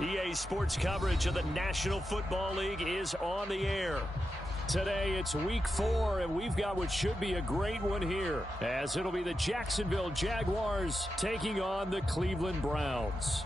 EA Sports coverage of the National Football League is on the air. Today, it's Week 4, and we've got what should be a great one here, as it'll be the Jacksonville Jaguars taking on the Cleveland Browns.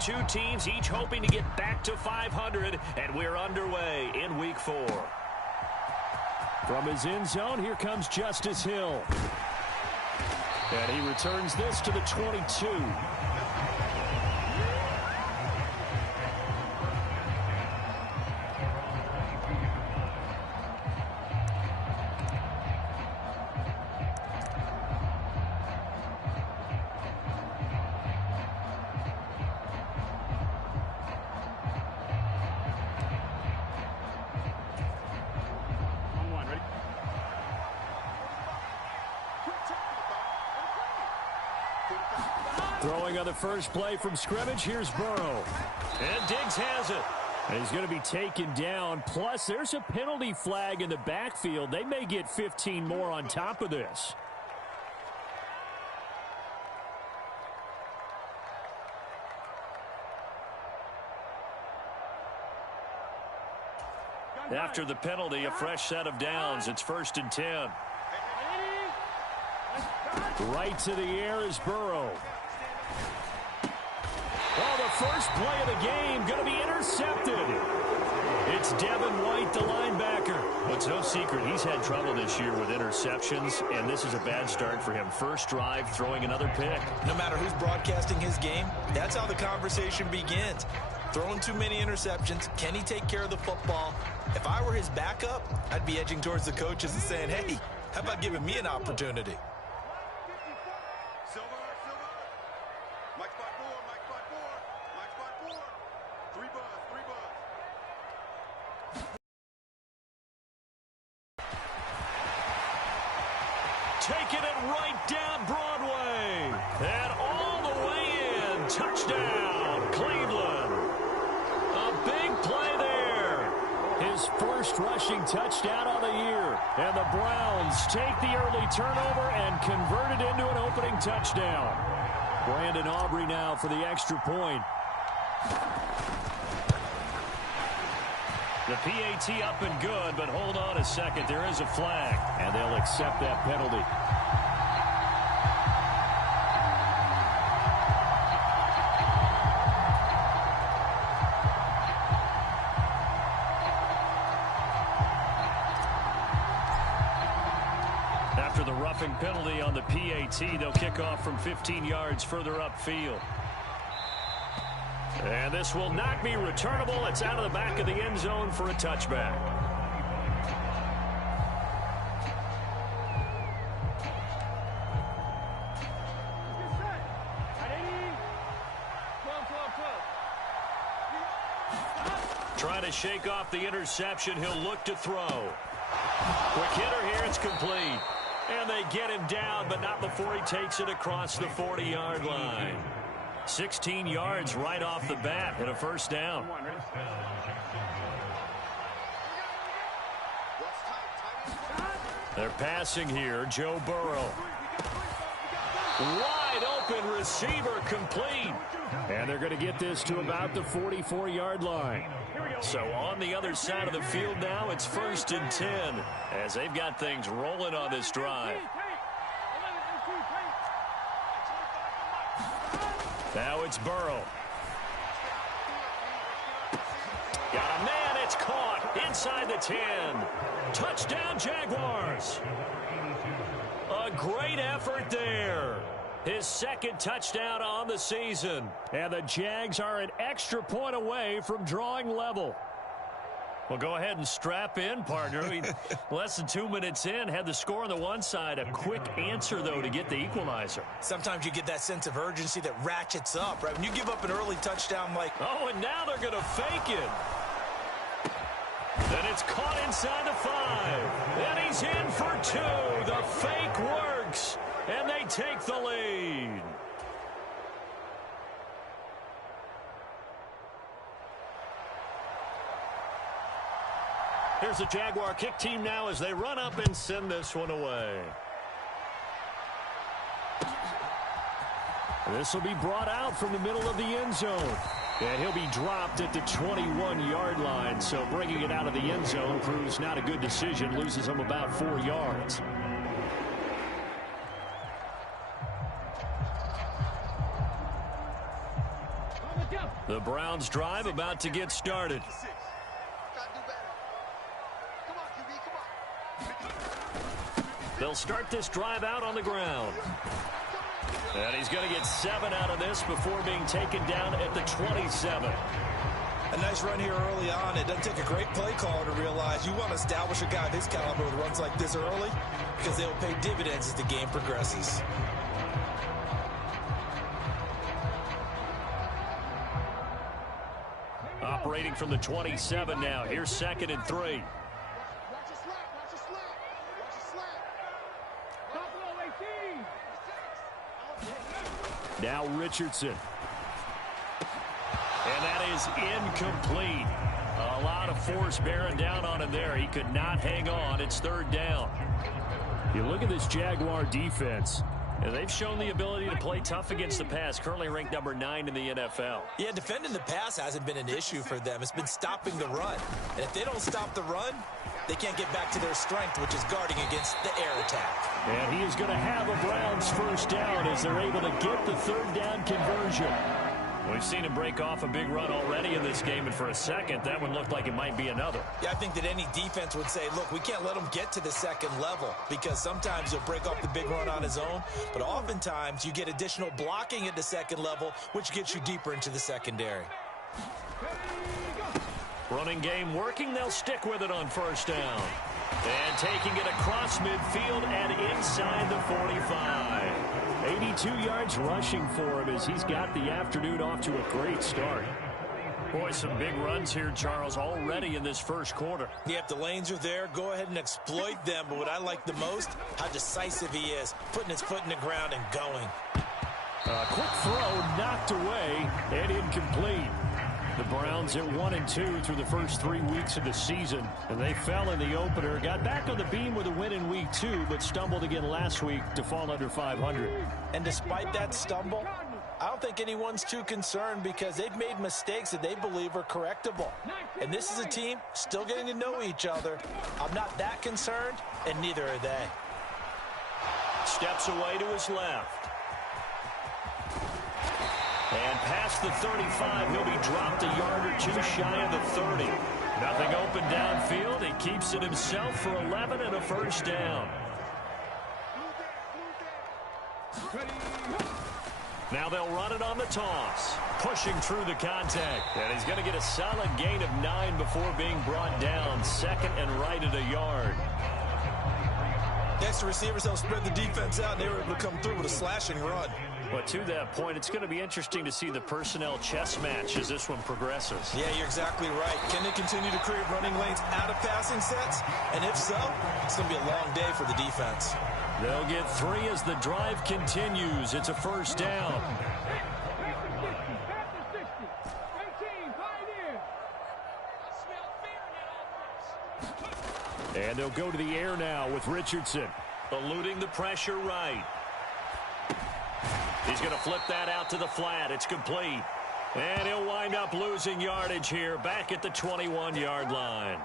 Two teams each hoping to get back to 500, and we're underway in Week 4. From his end zone, here comes Justice Hill. And he returns this to the 22. Throwing on the first play from scrimmage, here's Burrow. And Diggs has it. And he's going to be taken down. Plus, there's a penalty flag in the backfield. They may get 15 more on top of this. After the penalty, a fresh set of downs. It's 1st and 10. Right to the air is Burrow. Oh, the first play of the game going to be intercepted. It's Devin White, the linebacker. Well, it's no secret he's had trouble this year with interceptions, and this is a bad start for him. First drive, throwing another pick. No matter who's broadcasting his game, that's how the conversation begins. Throwing too many interceptions, can he take care of the football? If I were his backup, I'd be edging towards the coaches and saying, hey, how about giving me an opportunity? Taking it right down Broadway. And all the way in. Touchdown, Cleveland. A big play there. His first rushing touchdown of the year. And the Browns take the early turnover and convert it into an opening touchdown. Brandon Aubrey now for the extra point. The PAT up and good, but hold on a second. There is a flag, and they'll accept that penalty. After the roughing penalty on the PAT, they'll kick off from 15 yards further upfield. And this will not be returnable. It's out of the back of the end zone for a touchback. Trying to shake off the interception. He'll look to throw. Quick hitter here. It's complete. And they get him down, but not before he takes it across the 40-yard line. 16 yards right off the bat and a first down. They're passing here. Joe Burrow. Wide open receiver complete. And they're going to get this to about the 44-yard line. So on the other side of the field now, it's 1st and 10 as they've got things rolling on this drive. Now it's Burrow. Got a man. It's caught inside the 10. Touchdown, Jaguars. A great effort there. His second touchdown on the season. And the Jags are an extra point away from drawing level. Well, go ahead and strap in, partner. Less than 2 minutes in, had the score on the one side. A quick answer, though, to get the equalizer. Sometimes you get that sense of urgency that ratchets up, right? When you give up an early touchdown like... Oh, and now they're going to fake it. And it's caught inside the 5. And he's in for 2. The fake works. And they take the lead. Here's the Jaguar kick team now as they run up and send this one away. This will be brought out from the middle of the end zone. And he'll be dropped at the 21-yard line. So bringing it out of the end zone proves not a good decision. Loses him about 4 yards. The Browns drive about to get started. They'll start this drive out on the ground. And he's going to get 7 out of this before being taken down at the 27. A nice run here early on. It doesn't take a great play caller to realize you want to establish a guy of his caliber with runs like this early because they'll pay dividends as the game progresses. Operating from the 27 now. Here's 2nd and 3. Now Richardson. And that is incomplete. A lot of force bearing down on him there. He could not hang on. It's 3rd down. You look at this Jaguar defense. And they've shown the ability to play tough against the pass. Currently ranked number 9 in the NFL. Yeah, defending the pass hasn't been an issue for them. It's been stopping the run. And if they don't stop the run, they can't get back to their strength, which is guarding against the air attack. And he is going to have a Browns first down as they're able to get the 3rd down conversion. We've seen him break off a big run already in this game, and for a second, that one looked like it might be another. Yeah, I think that any defense would say, look, we can't let him get to the 2nd level because sometimes he'll break off the big run on his own, but oftentimes you get additional blocking at the 2nd level, which gets you deeper into the secondary. Running game working. They'll stick with it on 1st down. And taking it across midfield and inside the 45. 82 yards rushing for him as he's got the afternoon off to a great start. Boy, some big runs here, Charles, already in this first quarter. Yeah, if the lanes are there, go ahead and exploit them. But what I like the most, how decisive he is, putting his foot in the ground and going. A quick throw knocked away and incomplete. The Browns at 1-2 through the first 3 weeks of the season, and they fell in the opener. Got back on the beam with a win in week 2, but stumbled again last week to fall under 500. And despite that stumble, I don't think anyone's too concerned because they've made mistakes that they believe are correctable. And this is a team still getting to know each other. I'm not that concerned, and neither are they. Steps away to his left. And past the 35, he'll be dropped a yard or 2 shy of the 30. Nothing open downfield. He keeps it himself for 11 and a first down. Now they'll run it on the toss. Pushing through the contact. And he's going to get a solid gain of 9 before being brought down. 2nd and right at a yard. Next, the receivers help spread the defense out, and they were able to come through with a slashing run. But to that point, it's going to be interesting to see the personnel chess match as this one progresses. Yeah, you're exactly right. Can they continue to create running lanes out of passing sets? And if so, it's going to be a long day for the defense. They'll get 3 as the drive continues. It's a first down. And they'll go to the air now with Richardson. Eluding the pressure right. He's going to flip that out to the flat. It's complete. And he'll wind up losing yardage here back at the 21-yard line.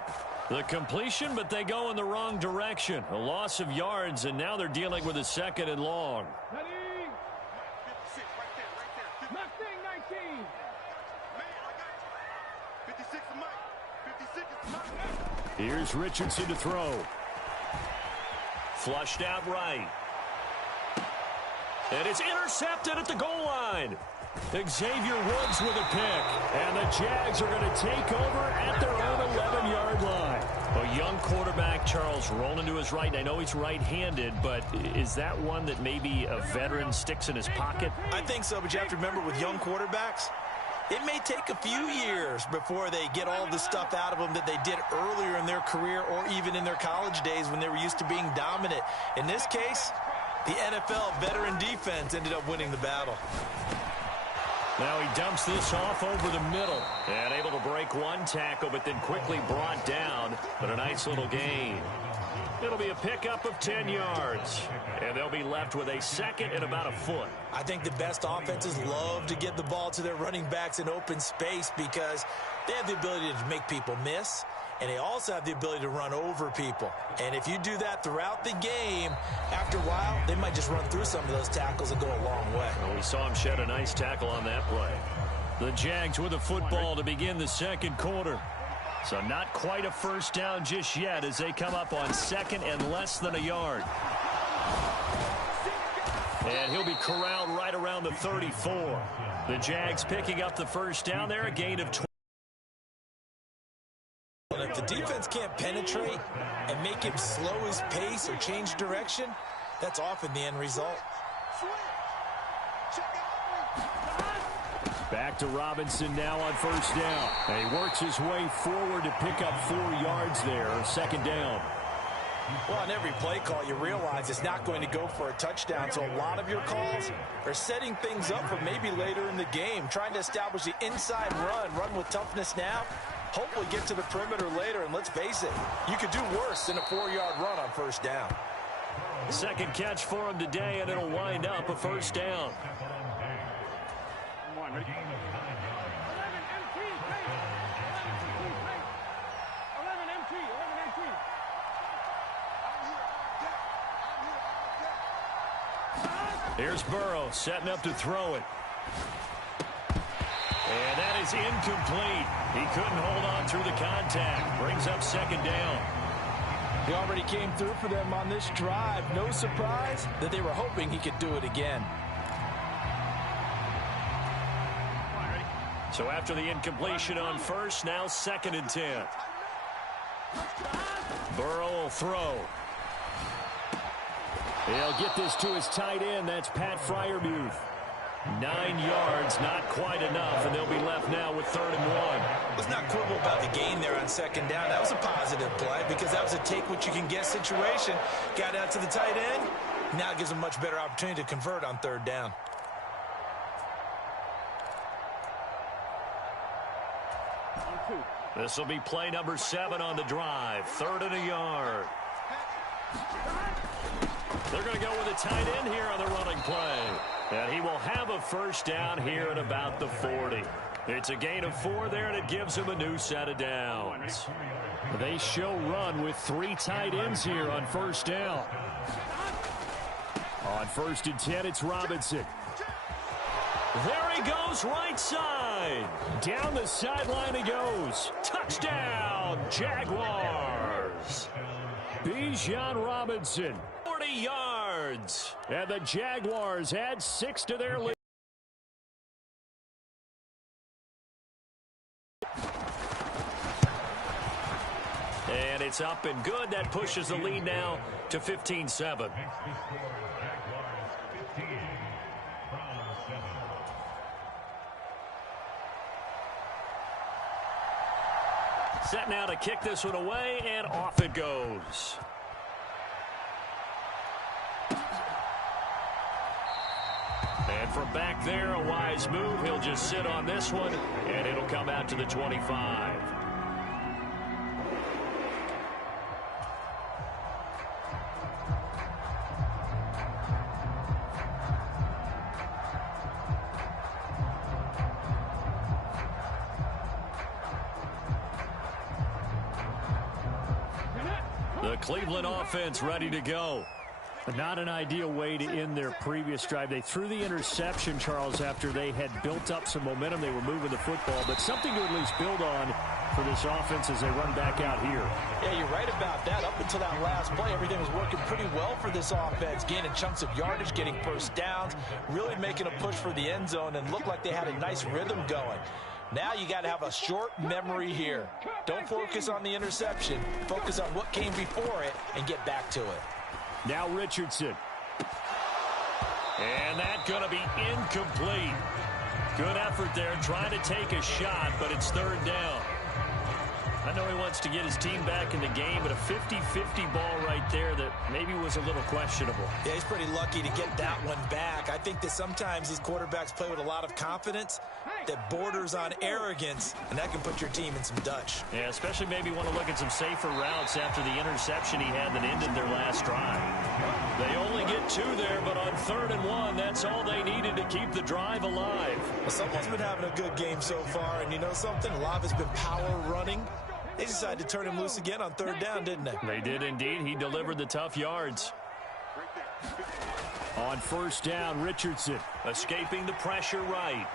The completion, but they go in the wrong direction. A loss of yards, and now they're dealing with a 2nd and long. Here's Richardson to throw. Flushed out right. And it's intercepted at the goal line. Xavier Woods with a pick. And the Jags are going to take over at their own 11-yard line. A young quarterback, Charles, rolling to his right. I know he's right-handed, but is that one that maybe a veteran sticks in his pocket? I think so, but you have to remember with young quarterbacks, it may take a few years before they get all the stuff out of them that they did earlier in their career or even in their college days when they were used to being dominant. In this case, the NFL veteran defense ended up winning the battle. Now he dumps this off over the middle. And able to break one tackle, but then quickly brought down. But a nice little gain. It'll be a pickup of 10 yards. And they'll be left with a second and about a foot. I think the best offenses love to get the ball to their running backs in open space because they have the ability to make people miss. And they also have the ability to run over people. And if you do that throughout the game, after a while, they might just run through some of those tackles and go a long way. Well, we saw him shed a nice tackle on that play. The Jags with a football to begin the second quarter. So not quite a first down just yet as they come up on second and less than a yard. And he'll be corralled right around the 34. The Jags picking up the first down there, a gain of 20. And if the defense can't penetrate and make him slow his pace or change direction, that's often the end result. Back to Robinson now on first down. And he works his way forward to pick up 4 yards there, second down. Well, on every play call, you realize it's not going to go for a touchdown. So a lot of your calls are setting things up for maybe later in the game, trying to establish the inside run with toughness now. Hopefully get to the perimeter later, and let's face it, you could do worse than a 4-yard run on first down. Second catch for him today, and it'll wind up a first down. Here's Burrow setting up to throw it. And that is incomplete. He couldn't hold on through the contact. Brings up second down. He already came through for them on this drive. No surprise that they were hoping he could do it again. So after the incompletion on first, now second and 10. Burrow will throw. He'll get this to his tight end. That's Pat Freiermuth. 9 yards, not quite enough, and they'll be left now with 3rd and 1. Let's not quibble about the gain there on second down. That was a positive play because that was a take-what-you-can-get situation. Got out to the tight end. Now it gives them a much better opportunity to convert on 3rd down. This will be play number 7 on the drive. 3rd and a yard. They're going to go with a tight end here on the running play. And he will have a first down here at about the 40. It's a gain of 4 there, and it gives him a new set of downs. They show run with 3 tight ends here on first down. On 1st and 10, it's Robinson. There he goes, right side. Down the sideline he goes. Touchdown, Jaguars. Bijan Robinson, 40 yards. And the Jaguars add 6 to their lead. And it's up and good. That pushes the lead now to 15-7. Set now to kick this one away, and off it goes. And from back there, a wise move. He'll just sit on this one, and it'll come out to the 25. The Cleveland offense ready to go. Not an ideal way to end their previous drive. They threw the interception, Charles, after they had built up some momentum. They were moving the football, but something to at least build on for this offense as they run back out here. Yeah, you're right about that. Up until that last play, everything was working pretty well for this offense, gaining chunks of yardage, getting first downs, really making a push for the end zone, and looked like they had a nice rhythm going. Now you got to have a short memory here. Don't focus on the interception. Focus on what came before it and get back to it. Now Richardson. And that's going to be incomplete. Good effort there, trying to take a shot, but it's third down. I know he wants to get his team back in the game, but a 50-50 ball right there that maybe was a little questionable. Yeah, he's pretty lucky to get that one back. I think that sometimes these quarterbacks play with a lot of confidence that borders on arrogance, and that can put your team in some Dutch. Yeah, especially maybe want to look at some safer routes after the interception he had that ended their last drive. They only get 2 there, but on 3rd and 1, that's all they needed to keep the drive alive. Well, someone's been having a good game so far, and you know something? A lot of it's been power running. They decided to turn him loose again on 3rd down, didn't they? They did indeed. He delivered the tough yards. On 1st down, Richardson escaping the pressure right.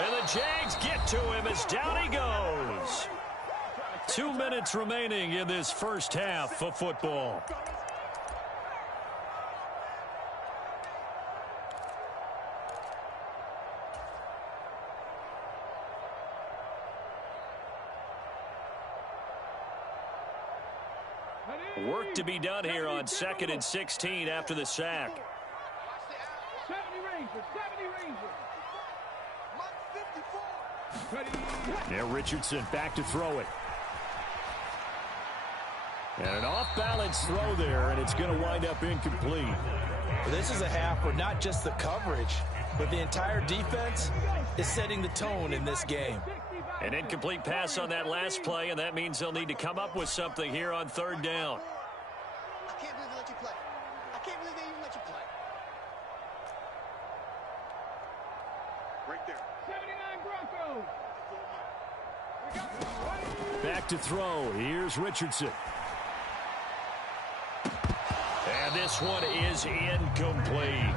And the Jags get to him as down he goes. 2 minutes remaining in this first half of football. Work to be done here on 2nd and 16 after the sack. 70 Rangers. Now Richardson back to throw it. And an off-balance throw there, and it's going to wind up incomplete. This is a half where not just the coverage, but the entire defense is setting the tone in this game. An incomplete pass on that last play, and that means they'll need to come up with something here on 3rd down. I can't believe they let you play. I can't believe they even let you play. Right there. 79 Broncos. Back to throw. Here's Richardson. And this one is incomplete.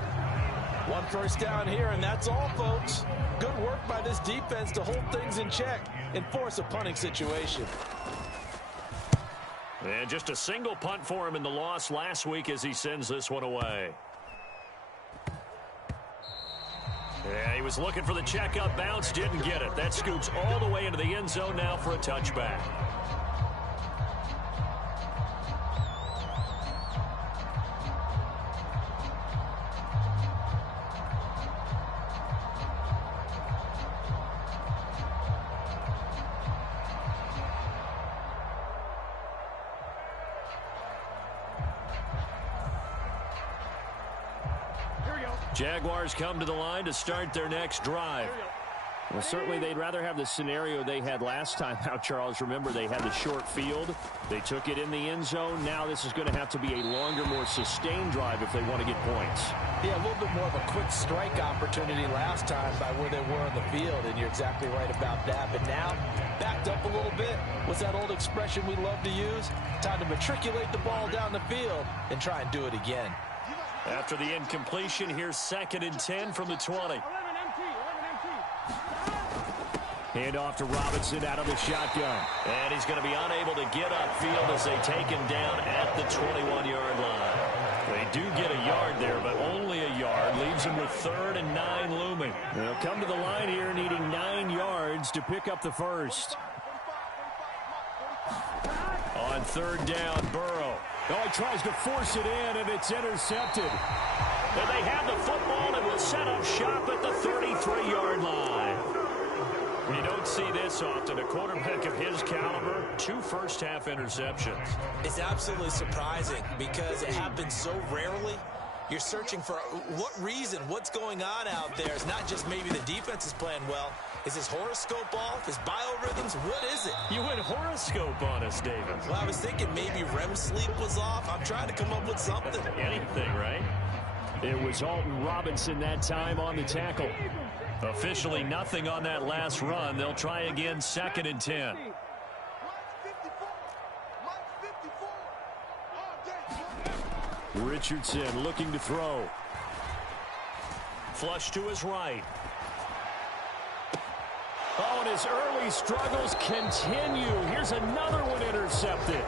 1 first down here, and that's all, folks. Good work by this defense to hold things in check and force a punting situation. And just a single punt for him in the loss last week as he sends this one away. Yeah, he was looking for the checkup bounce, didn't get it. That scoots all the way into the end zone now for a touchback. Jaguars come to the line to start their next drive. Well, certainly they'd rather have the scenario they had last time out, Charles. Remember, they had the short field. They took it in the end zone. Now this is going to have to be a longer, more sustained drive if they want to get points. Yeah, a little bit more of a quick strike opportunity last time by where they were on the field, and you're exactly right about that. But now, backed up a little bit. What's that old expression we love to use? Time to matriculate the ball down the field and try and do it again. After the incompletion, here's 2nd and 10 from the 20. Hand off to Robinson out of the shotgun. And he's going to be unable to get upfield as they take him down at the 21-yard line. They do get a yard there, but only a yard. Leaves him with 3rd and 9 looming. They'll come to the line here needing 9 yards to pick up the first. On 3rd down, Burrow. Oh, he tries to force it in, and it's intercepted. And they have the football and will set up shop at the 33-yard line. You don't see this often. A quarterback of his caliber, 2 first-half interceptions. It's absolutely surprising because it happens so rarely. You're searching for what reason, what's going on out there. It's not just maybe the defense is playing well. Is his horoscope off? His biorhythms? What is it? You went horoscope on us, David. Well, I was thinking maybe REM sleep was off. I'm trying to come up with something. Anything, right? It was Alton Robinson that time on the tackle. Officially nothing on that last run. They'll try again, 2nd and 10. Richardson looking to throw. Flush to his right. Oh, and his early struggles continue. Here's another one intercepted.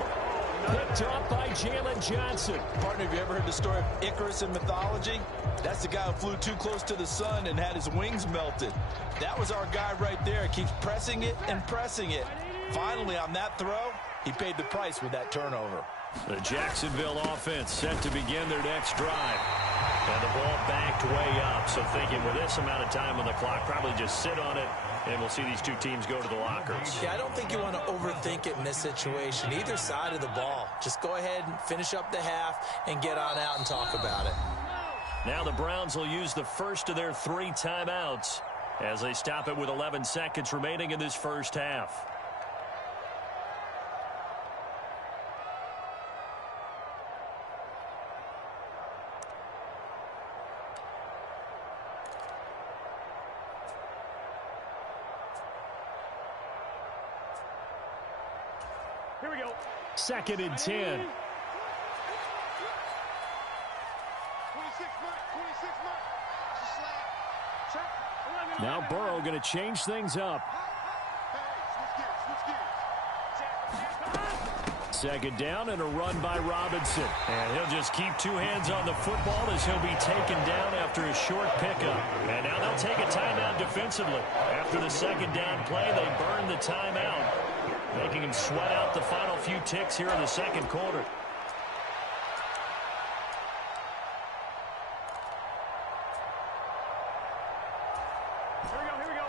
Picked up by Jalen Johnson. Partner, have you ever heard the story of Icarus in mythology? That's the guy who flew too close to the sun and had his wings melted. That was our guy right there. Keeps pressing it and pressing it. Finally, on that throw, he paid the price with that turnover. The Jacksonville offense set to begin their next drive. And the ball backed way up. So thinking with this amount of time on the clock, probably just sit on it, and we'll see these two teams go to the lockers. Yeah, I don't think you want to overthink it in this situation. Either side of the ball. Just go ahead and finish up the half and get on out and talk about it. Now the Browns will use the first of their 3 timeouts as they stop it with 11 seconds remaining in this first half. Here we go. 2nd and 10. 26 mark, 26 mark. Slap. Now Burrow going to change things up. Hey, 2nd down and a run by Robinson. And he'll just keep 2 hands on the football as he'll be taken down after a short pickup. And now they'll take a timeout defensively. After the 2nd down play, they burn the timeout, making him sweat out the final few ticks here in the 2nd quarter.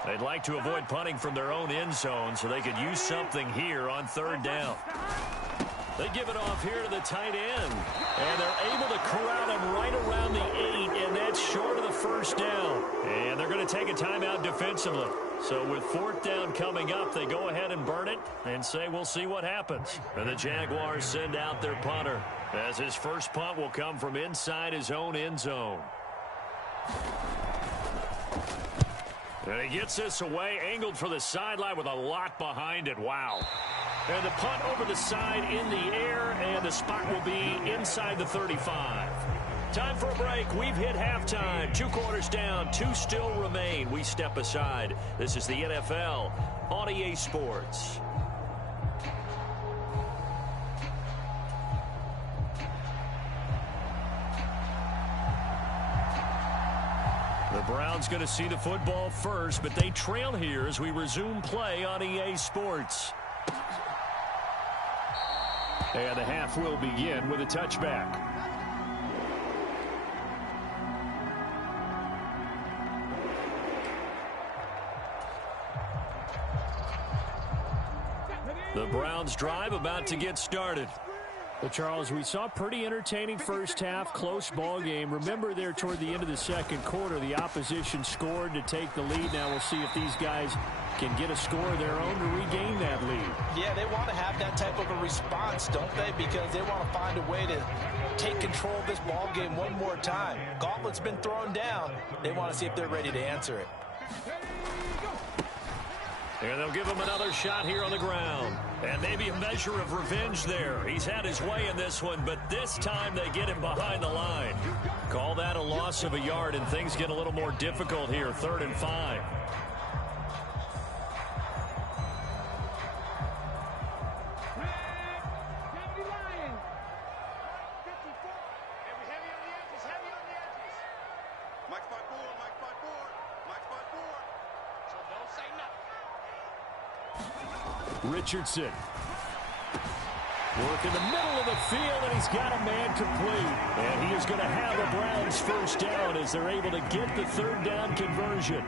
They'd like to avoid punting from their own end zone so they could use something here on 3rd down. They give it off here to the tight end. And they're able to corral him right around the 8, and that's short of the 1st down. And they're going to take a timeout defensively. So with 4th down coming up, they go ahead and burn it and say we'll see what happens. And the Jaguars send out their punter as his first punt will come from inside his own end zone. And he gets this away, angled for the sideline with a lot behind it. Wow. And the punt over the side in the air, and the spot will be inside the 35. Time for a break. We've hit halftime. 2 quarters down, 2 still remain. We step aside. This is the NFL on EA Sports. The Browns going to see the football first, but they trail here as we resume play on EA Sports. And the half will begin with a touchback. The Browns drive about to get started. Well, Charles, we saw a pretty entertaining first half, close ball game. Remember there toward the end of the 2nd quarter, the opposition scored to take the lead. Now we'll see if these guys can get a score of their own to regain that lead. Yeah, they want to have that type of a response, don't they? Because they want to find a way to take control of this ball game one more time. Gauntlet's been thrown down. They want to see if they're ready to answer it. And they'll give him another shot here on the ground. And maybe a measure of revenge there. He's had his way in this one, but this time they get him behind the line. Call that a loss of a yard, and things get a little more difficult here, 3rd and 5. Richardson. Work in the middle of the field, and he's got a man complete. And he is going to have the Browns first down as they're able to get the 3rd down conversion.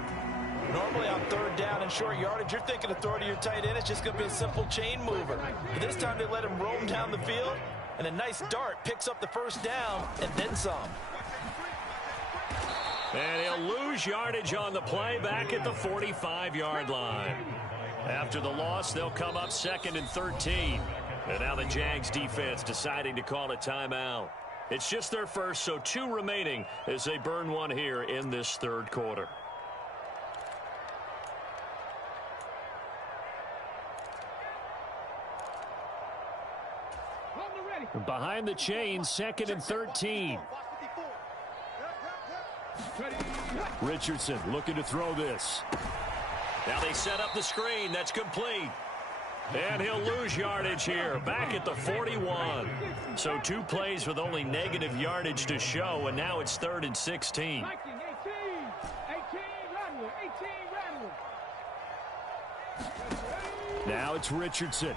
Normally on 3rd down and short yardage, you're thinking of throwing to your tight end. It's just going to be a simple chain mover. But this time they let him roam down the field, and a nice dart picks up the 1st down and then some. And he'll lose yardage on the play back at the 45-yard line. After the loss, they'll come up 2nd and 13. And now the Jags defense deciding to call a timeout. It's just their first, so 2 remaining as they burn one here in this 3rd quarter. On the ready. Behind the chain, 2nd and 13. Richardson looking to throw this. Now they set up the screen. That's complete. And he'll lose yardage here, back at the 41. So 2 plays with only negative yardage to show, and now it's 3rd and 16. Now it's Richardson.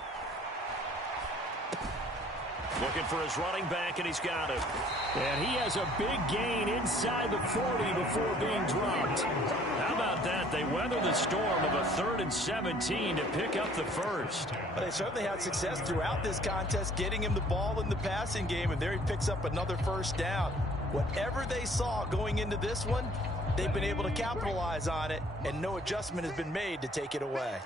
Looking for his running back, and he's got him. And he has a big gain inside the 40 before being dropped. How about that? They weather the storm of a 3rd and 17 to pick up the first. But they certainly had success throughout this contest, getting him the ball in the passing game, and there he picks up another first down. Whatever they saw going into this one, they've been able to capitalize on it, and no adjustment has been made to take it away.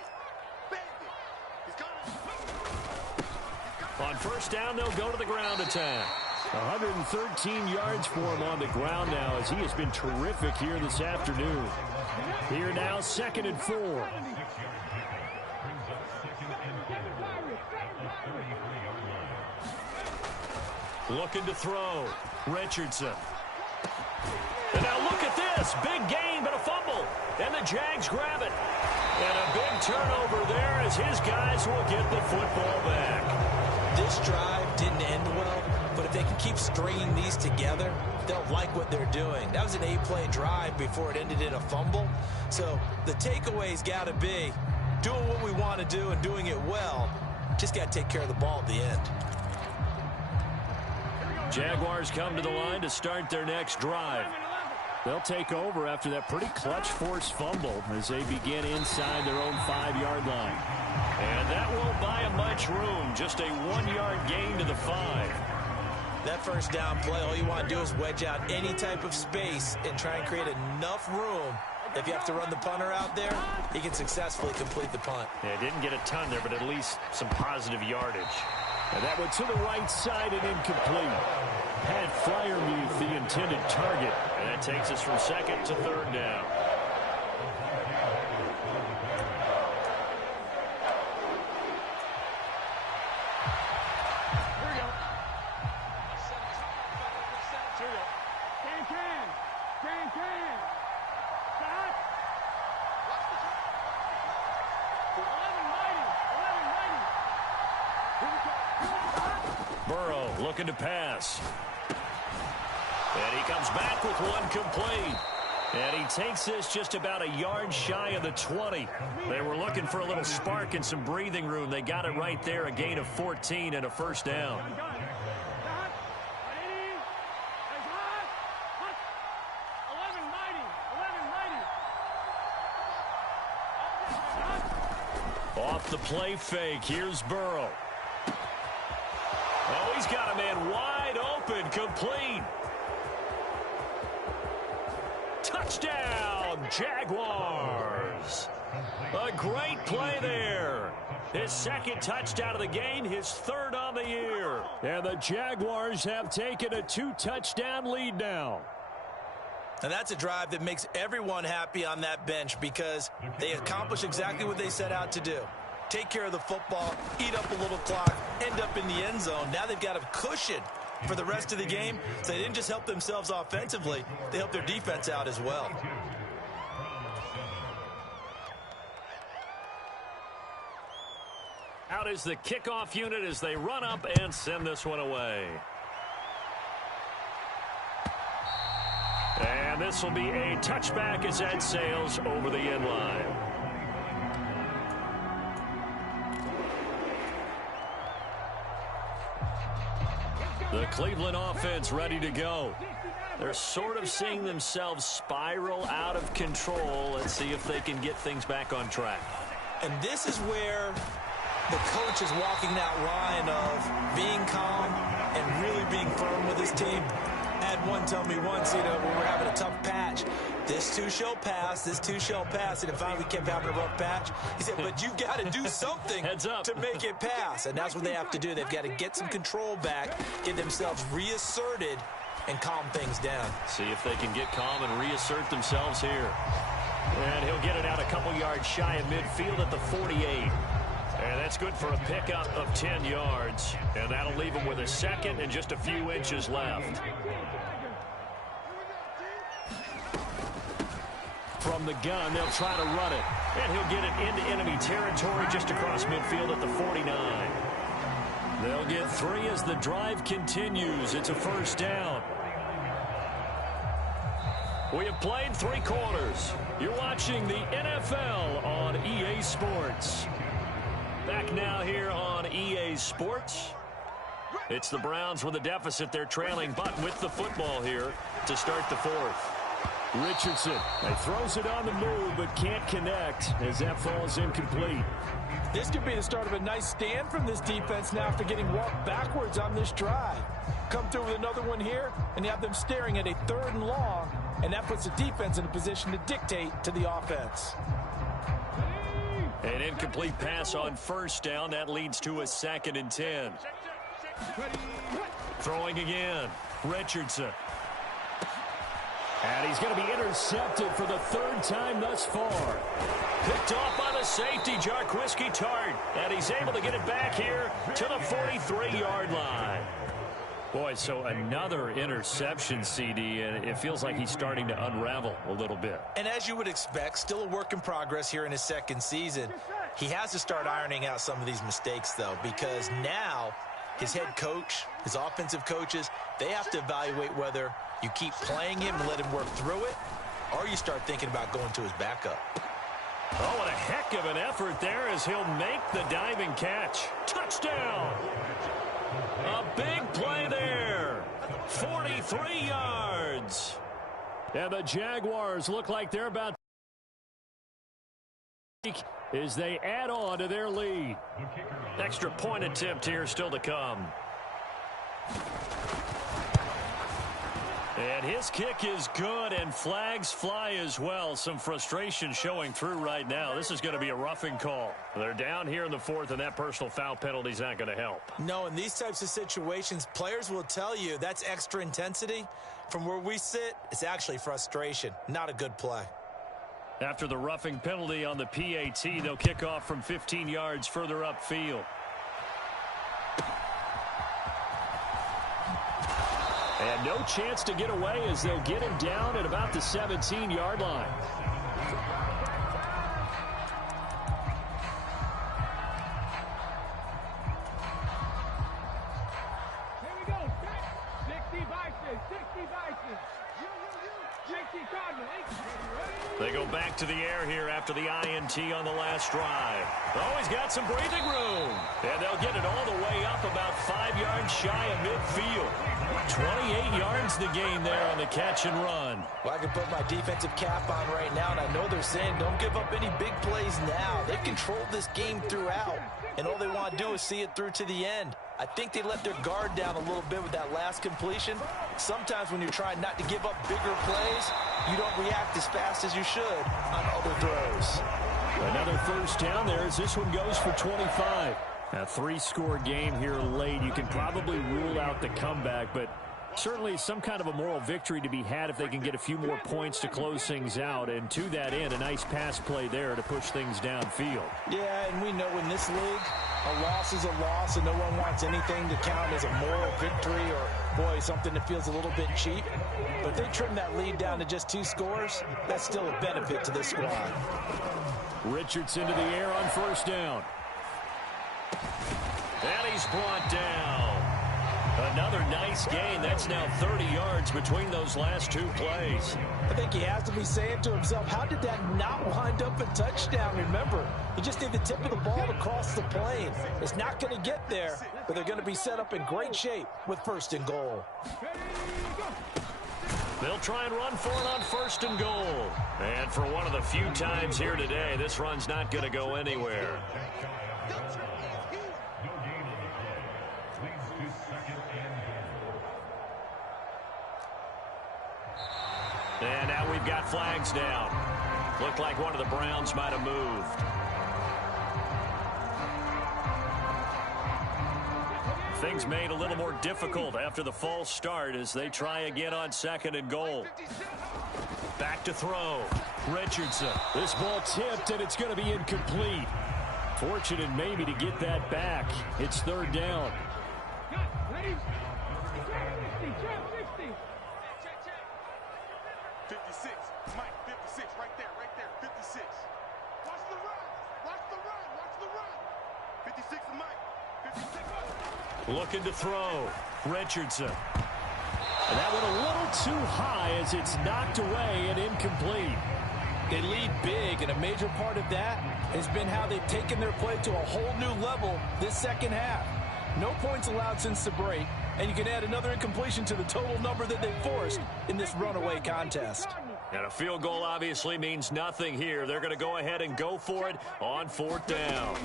On first down, they'll go to the ground attack. 113 yards for him on the ground now, as he has been terrific here this afternoon. Here now, 2nd and 4. Looking to throw. Richardson. And now look at this. Big gain, but a fumble. And the Jags grab it. And a big turnover there as his guys will get the football back. This drive didn't end well, but if they can keep stringing these together, they'll like what they're doing. That was an 8-play drive before it ended in a fumble. So the takeaway's got to be doing what we want to do and doing it well. Just got to take care of the ball at the end. Jaguars come to the line to start their next drive. They'll take over after that pretty clutch forced fumble as they begin inside their own 5-yard line. And that won't buy them much room. Just a 1-yard gain to the 5. That first down play, all you want to do is wedge out any type of space and try and create enough room. If you have to run the punter out there, he can successfully complete the punt. Yeah, didn't get a ton there, but at least some positive yardage. And that went to the right side and incomplete. Pat Freiermuth, the intended target. And that takes us from 2nd to 3rd down. Burrow looking to pass. And he comes back with one complete. And he takes this just about a yard shy of the 20. They were looking for a little spark and some breathing room. They got it right there, a gain of 14 and a first down. Off the play fake, here's Burrow. Oh, he's got a man wide open, complete. Touchdown, Jaguars. A great play there. His 2nd touchdown of the game, his 3rd on the year. And the Jaguars have taken a 2-touchdown lead now. And that's a drive that makes everyone happy on that bench because they accomplish exactly what they set out to do. Take care of the football, eat up a little clock, end up in the end zone. Now they've got a cushion for the rest of the game. So they didn't just help themselves offensively, they helped their defense out as well. Out is the kickoff unit as they run up and send this one away. And this will be a touchback as that sails over the end line. The Cleveland offense ready to go. They're sort of seeing themselves spiral out of control. Let's see if they can get things back on track. And this is where the coach is walking that line of being calm and really being firm with his team. I had one tell me once, when we're having a tough patch, this too shall pass, this too shall pass. And finally we kept having a rough patch. He said, but you've got to do something to make it pass. And that's what they have to do. They've got to get some control back, get themselves reasserted, and calm things down. See if they can get calm and reassert themselves here. And he'll get it out a couple yards shy of midfield at the 48. And that's good for a pickup of 10 yards. And that'll leave him with a second and just a few inches left. From the gun, they'll try to run it. And he'll get it into enemy territory just across midfield at the 49. They'll get 3 as the drive continues. It's a first down. We have played 3 quarters. You're watching the NFL on EA Sports. Back now here on EA Sports. It's the Browns with a deficit. They're trailing, but with the football here to start the 4th. Richardson throws it on the move, but can't connect as that falls incomplete. This could be the start of a nice stand from this defense now after getting walked backwards on this drive. Come through with another one here, and you have them staring at a 3rd and long, and that puts the defense in a position to dictate to the offense. An incomplete pass on first down. That leads to a 2nd and 10. Throwing again. Richardson. And he's going to be intercepted for the 3rd time thus far. Picked off by the safety, Jarquiski Tart. And he's able to get it back here to the 43-yard line. Boy, so another interception, CD, and it feels like he's starting to unravel a little bit. And as you would expect, still a work in progress here in his 2nd season. He has to start ironing out some of these mistakes, though, because now his head coach, his offensive coaches, they have to evaluate whether you keep playing him and let him work through it, or you start thinking about going to his backup. Oh, what a heck of an effort there as he'll make the diving catch. Touchdown! A big play there. 43 yards. And the Jaguars look like they're about to as they add on to their lead. Extra point attempt here still to come. And his kick is good, and flags fly as well. Some frustration showing through right now. This is going to be a roughing call. They're down here in the 4th, and that personal foul penalty is not going to help. No, in these types of situations, players will tell you that's extra intensity. From where we sit, it's actually frustration. Not a good play. After the roughing penalty on the PAT, they'll kick off from 15 yards further upfield. And no chance to get away as they'll get him down at about the 17-yard line. Here we go. 60 Vikings. 60 Vikings. 60 Cardinals. They go back to the air here after the INT on the last drive. Oh, he's got some breathing room. And they'll get it all the way up about 5 yards shy of midfield. 28 yards the gain there on the catch and run. Well, I can put my defensive cap on right now, and I know they're saying don't give up any big plays now. They've controlled this game throughout, and all they want to do is see it through to the end. I think they let their guard down a little bit with that last completion. Sometimes when you're trying not to give up bigger plays, you don't react as fast as you should on other throws. Another first down there as this one goes for 25. A 3-score game here late. You can probably rule out the comeback, but certainly some kind of a moral victory to be had if they can get a few more points to close things out. And to that end, a nice pass play there to push things downfield. Yeah, and we know in this league, a loss is a loss, and no one wants anything to count as a moral victory or, boy, something that feels a little bit cheap. But if they trim that lead down to just 2 scores, that's still a benefit to this squad. Richardson to the air on first down. And he's brought down. Another nice gain. That's now 30 yards between those last 2 plays. I think he has to be saying to himself, how did that not wind up a touchdown? Remember, you just need the tip of the ball to cross the plane. It's not going to get there, but they're going to be set up in great shape with 1st and goal. They'll try and run for it on 1st and goal. And for one of the few times here today, this run's not going to go anywhere. And now we've got flags down. Looked like one of the Browns might have moved. Things made a little more difficult after the false start as they try again on 2nd and goal. Back to throw. Richardson. This ball tipped, and it's going to be incomplete. Fortunate maybe to get that back. It's third down. Ready? Check 60. 56. Mike, 56. Right there. 56. Watch the run. Watch the run. 56 to Mike. 56. Looking to throw. Richardson. And that went a little too high as it's knocked away and incomplete. They lead big, and a major part of that has been how they've taken their play to a whole new level this second half. No points allowed since the break, and you can add another incompletion to the total number that they forced in this runaway contest. And a field goal obviously means nothing here. They're going to go ahead and go for it on fourth down.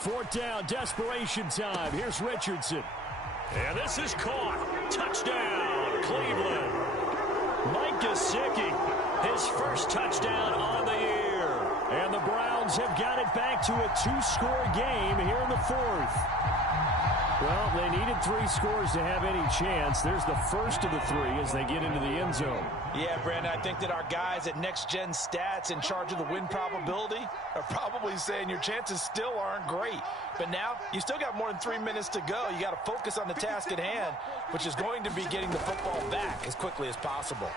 Fourth down, desperation time. Here's Richardson. And this is caught. Touchdown, Cleveland. Mike Gesicki, his first touchdown on the year. And the Browns have got it back to a 2-score game here in the fourth. Well, they needed 3 scores to have any chance. There's the first of the 3 as they get into the end zone. Yeah, Brandon, I think that our guys at Next Gen Stats in charge of the win probability are probably saying your chances still aren't great. But now, you still got more than 3 minutes to go. You got to focus on the task at hand, which is going to be getting the football back as quickly as possible.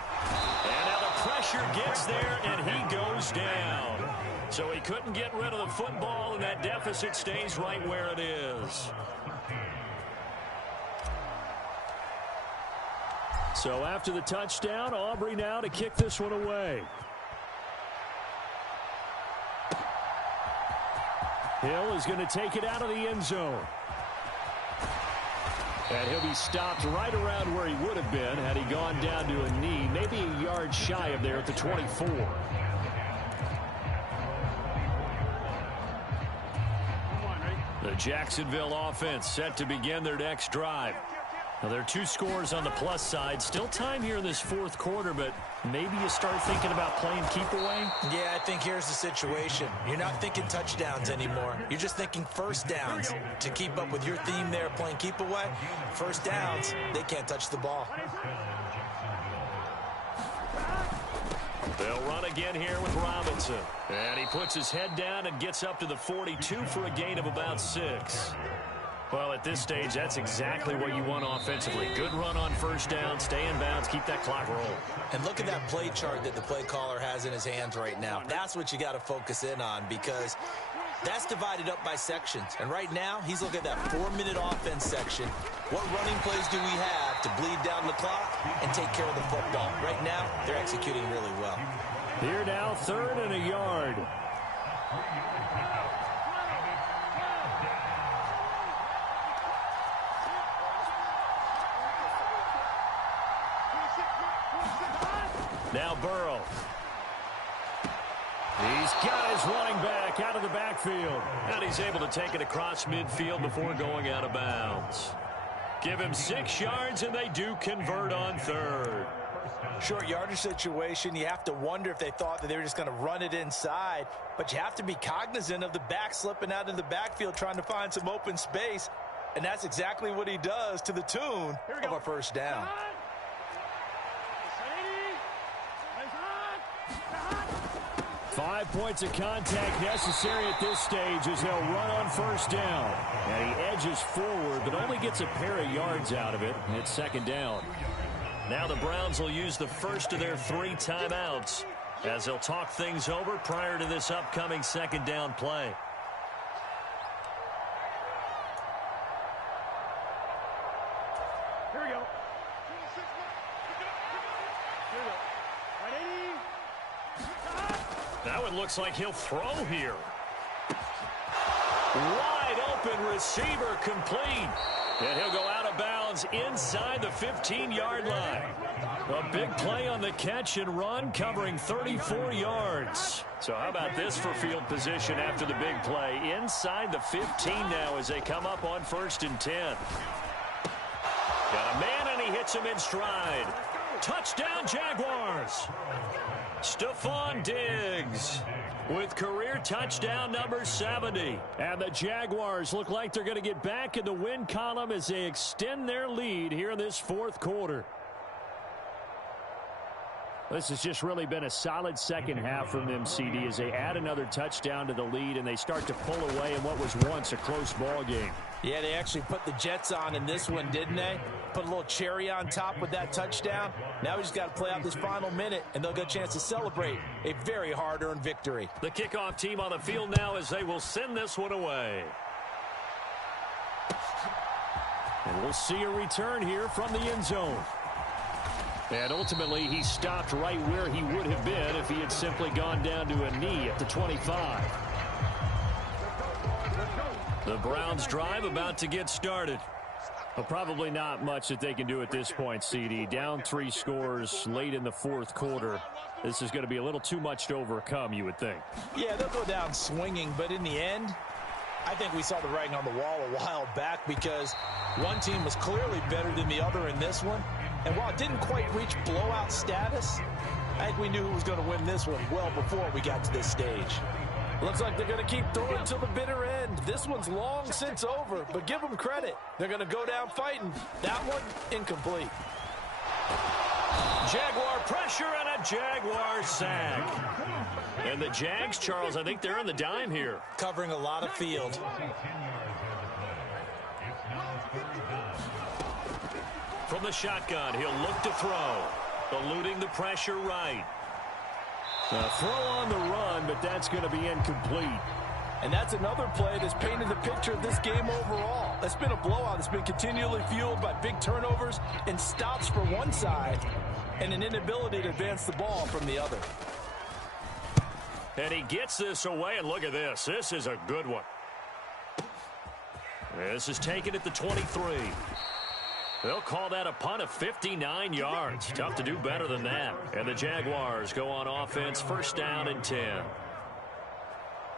And now the pressure gets there, and he goes down. So he couldn't get rid of the football, and that deficit stays right where it is. So after the touchdown, Aubrey now to kick this one away. Hill is going to take it out of the end zone. And he'll be stopped right around where he would have been had he gone down to a knee, maybe a yard shy of there at the 24. The Jacksonville offense set to begin their next drive. Now, there are 2 scores on the plus side. Still time here in this fourth quarter, but maybe you start thinking about playing keep away? Yeah, I think here's the situation. You're not thinking touchdowns anymore. You're just thinking first downs. To keep up with your theme there, playing keep away, first downs, they can't touch the ball. They'll run again here with Robinson. And he puts his head down and gets up to the 42 for a gain of about 6. Well, at this stage, that's exactly what you want offensively. Good run on first down, stay in bounds, keep that clock rolling. And look at that play chart that the play caller has in his hands right now. That's what you got to focus in on because that's divided up by sections. And right now, he's looking at that 4-minute offense section. What running plays do we have to bleed down the clock and take care of the football? Right now, they're executing really well. Here now, 3rd and a yard. Now Burrow. He's got his running back out of the backfield. And he's able to take it across midfield before going out of bounds. Give him 6 yards, and they do convert on 3rd. Short yardage situation, you have to wonder if they thought that they were just going to run it inside. But you have to be cognizant of the back slipping out of the backfield trying to find some open space. And that's exactly what he does to the tune of a first down. 5 points of contact necessary at this stage as they'll run on first down. And he edges forward, but only gets a pair of yards out of it. And it's 2nd down. Now the Browns will use the first of their 3 timeouts as they'll talk things over prior to this upcoming 2nd down play. Here we go. That one looks like he'll throw here. Wide open receiver complete. And he'll go out of bounds inside the 15-yard line. A big play on the catch and run covering 34 yards. So how about this for field position after the big play? Inside the 15 now as they come up on 1st and 10. Got a man and he hits him in stride. Touchdown Jaguars. Stephon Diggs with career touchdown number 70. And the Jaguars look like they're going to get back in the win column as they extend their lead here in this 4th quarter. This has just really been a solid second half from them, CD, as they add another touchdown to the lead and they start to pull away in what was once a close ball game. Yeah, they actually put the Jets on in this one, didn't they? Put a little cherry on top with that touchdown. Now we just got to play out this final minute, and they'll get a chance to celebrate a very hard-earned victory. The kickoff team on the field now as they will send this one away. And we'll see a return here from the end zone. And ultimately, he stopped right where he would have been if he had simply gone down to a knee at the 25. The Browns drive about to get started. Well, probably not much that they can do at this point, CD. Down 3 scores late in the fourth quarter. This is going to be a little too much to overcome, you would think. Yeah, they'll go down swinging, but in the end, I think we saw the writing on the wall a while back because one team was clearly better than the other in this one. And while it didn't quite reach blowout status, I think we knew who was going to win this one well before we got to this stage. Looks like they're going to keep throwing till the bitter end. This one's long since over, but give them credit. They're going to go down fighting. That one, incomplete. Jaguar pressure and a Jaguar sack. And the Jags, Charles, I think they're on the dime here. Covering a lot of field. From the shotgun, he'll look to throw. Eluding the pressure right. A throw on the run, but that's going to be incomplete. And that's another play that's painted the picture of this game overall. It's been a blowout. It's been continually fueled by big turnovers and stops for one side and an inability to advance the ball from the other. And he gets this away, and look at this. This is a good one. This is taken at the 23. They'll call that a punt of 59 yards. Tough to do better than that. And the Jaguars go on offense, first down and 10.